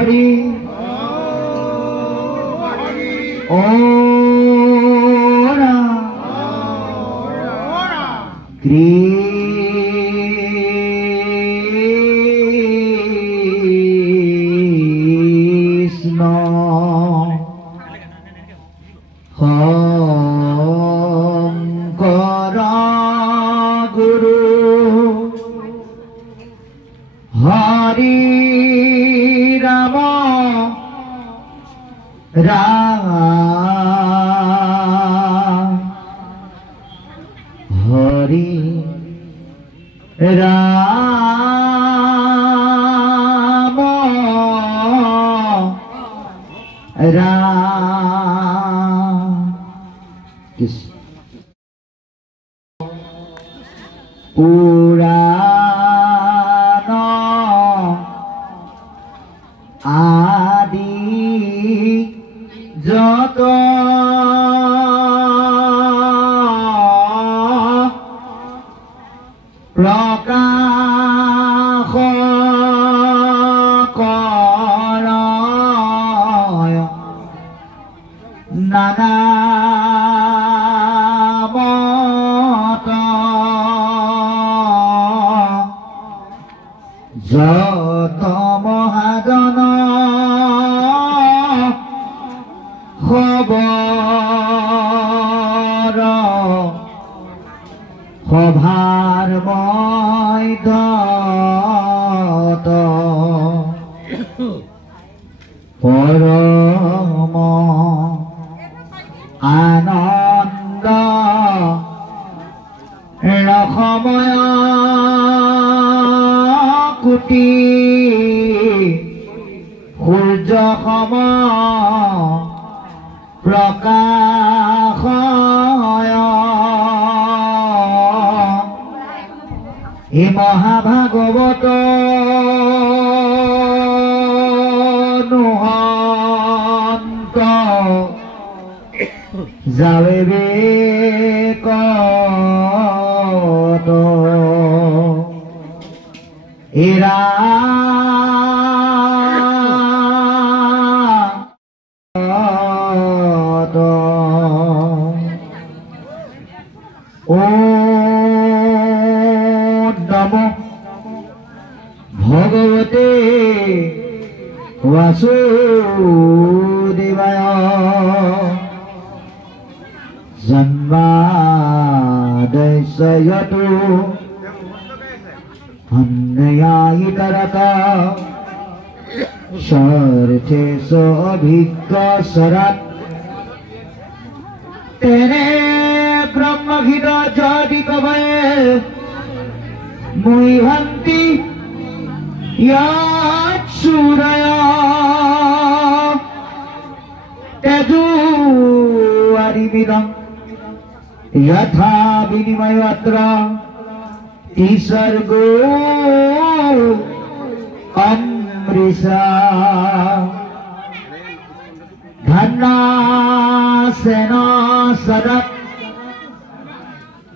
হৰি ও কৃষ্ণ শংকৰ গুৰু হৰি ৰাম ৰাম হৰি ৰাম ৰাম পুৰাণ আদি যত প্ৰকাশ কৰয় নানা মত যত মহাজন খবৰ সভাৰ মধ্যত পৰম আনন্দ ৰসময় কোটি সূৰ্য সম প্ৰকাশয় এই মহাভাগৱত নুহন্ত যাবে কত এরা ভগবতে বাসুদেবায় জন্মাদস্যতু অন্যয়ায়িতরত স্বার্থেষ অভিজ্ঞসরাৎ তেনে ব্রহ্মহিত যদি কবয়ে মুহন্তি ইয়াৎসুরয়া তেজু আরিবিদং यथा विनिमयत्र तिसर्गो अमृषा धन्नासेन सदत्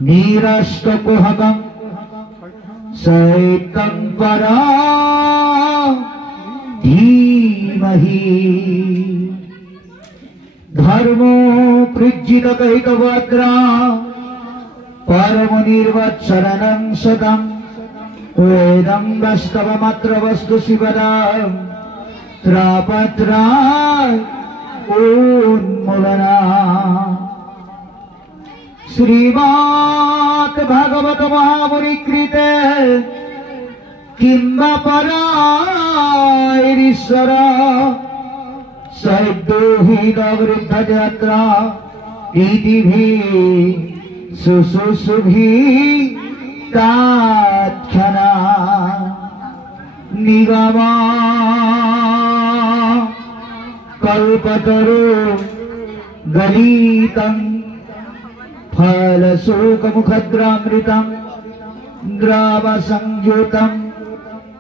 नीरष्टकुहकं सैतं परा धीमहि धर्मो पृज्जित कहितवद्रा परम निर्वत्सरणं सदं वेदं वास्तवमत्र वस्तु शिवदां त्रापत्रा उन्मूलना श्रीमद् भागवत महामुनिकृते किंवा पराईश्वर सैद्योहितवृद्धयात्रा इतिभि सुसुसुभि तात्क्षणा निगम कल्पतरु गलितं फलशोकमुखद्रामृतं द्रावसंयुतं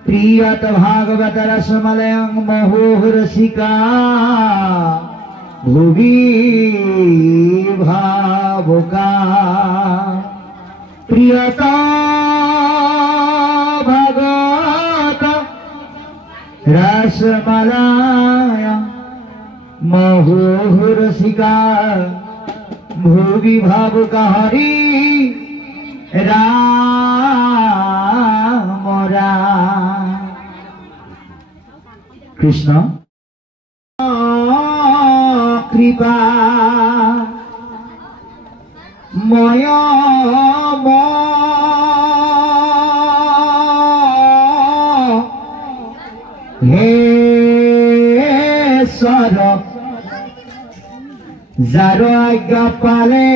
प्रियत भागवत रसमलयं महोरसिका भुवि भावुका प्रियता भगवत रसमलाया महोहरसिका भुवि भावुका हरि राम राम। कृष्ण कृपा मय हे सर जार आज्ञा पाले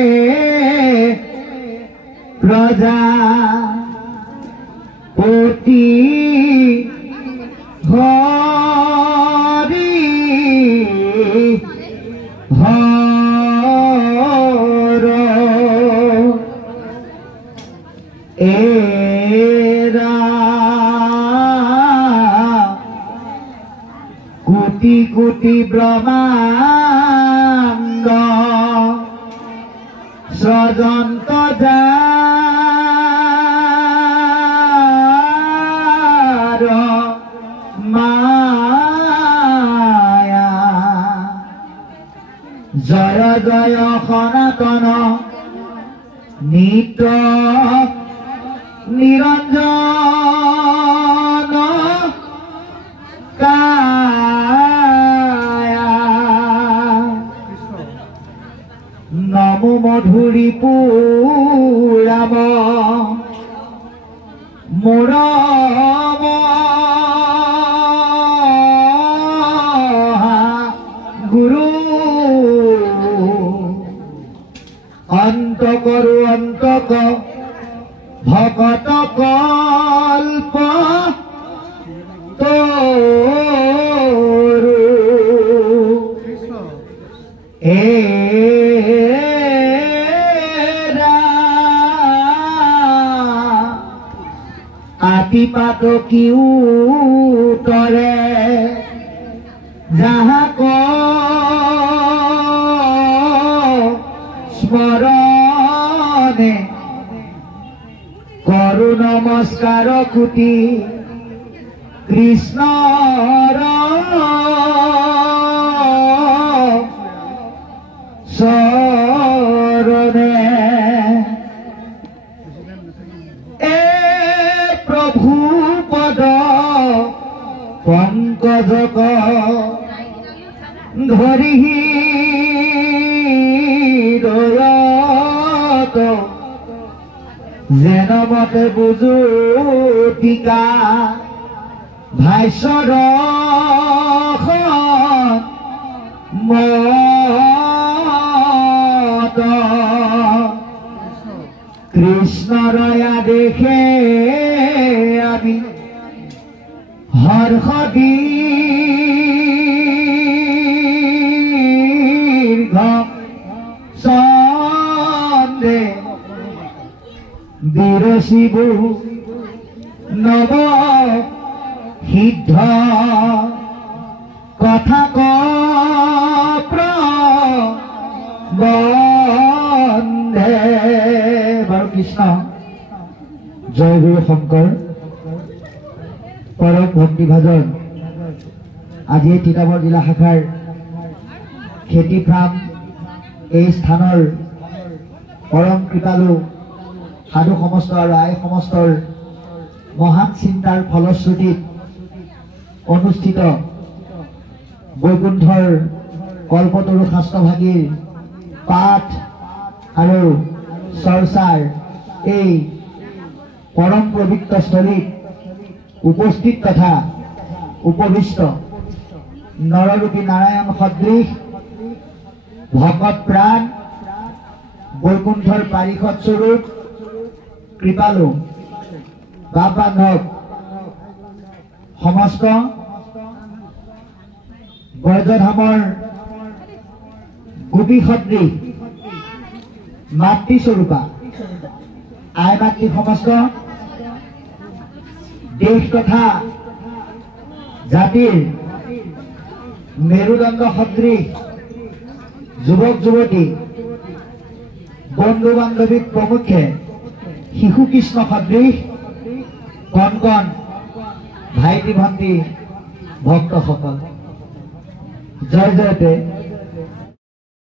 प्रजा पति हरि हर एरा कोटि कोटि ब्रह्मांड सजंत जार माया जय जय सनातन नित्य निरंजन काया नमो मधुरी पुराम मोरम गुरु अंत करु अंतक भगत कल्प तोरु एरा आतिपात किउ तरे जहाँ को स्मरणे करु नमस्कार कुटी कृष्ण शरणे ए प्रभु पद पंकजक धरि हृदयत जेन मते बुझु टीका भाष्यर मत कृष्णर आदेशे आमी हर्ष दीर्घ सन्दे बिरसिबु नव सिद्ध कथा प्रबंधे बार कृष्ण जय गुरु शंकर परम भक्ति भजन आज तिताबर जिला शाखार खेती फार्म এই স্থানৰ परम कृपालु साधु समस्त और आय समस्तर महान चिंतार फलश्रुति अनुष्ठित वैकुंठर कल्पतरु शास्त्रभागीर पाठ और चर्चार এই परम पवित्र स्थलित उपस्थित तथा उपविष्ट नररूपी नारायण सदृश भगत प्राण वैकुंठर पारिषद स्वरूप कृपालु बाप बांधव समस्त बज्रधाমৰ गोपी सदृश मातृस्वरूपा आय मातृ समस्त देश तथा जातिर मेरुदंड सदृश युवक युवती बंधु बान्धवी प्रमुखे शिशु कृष्ण सदृश कण कण भाईटी भंटी ভক্তসকল জয় জয়তে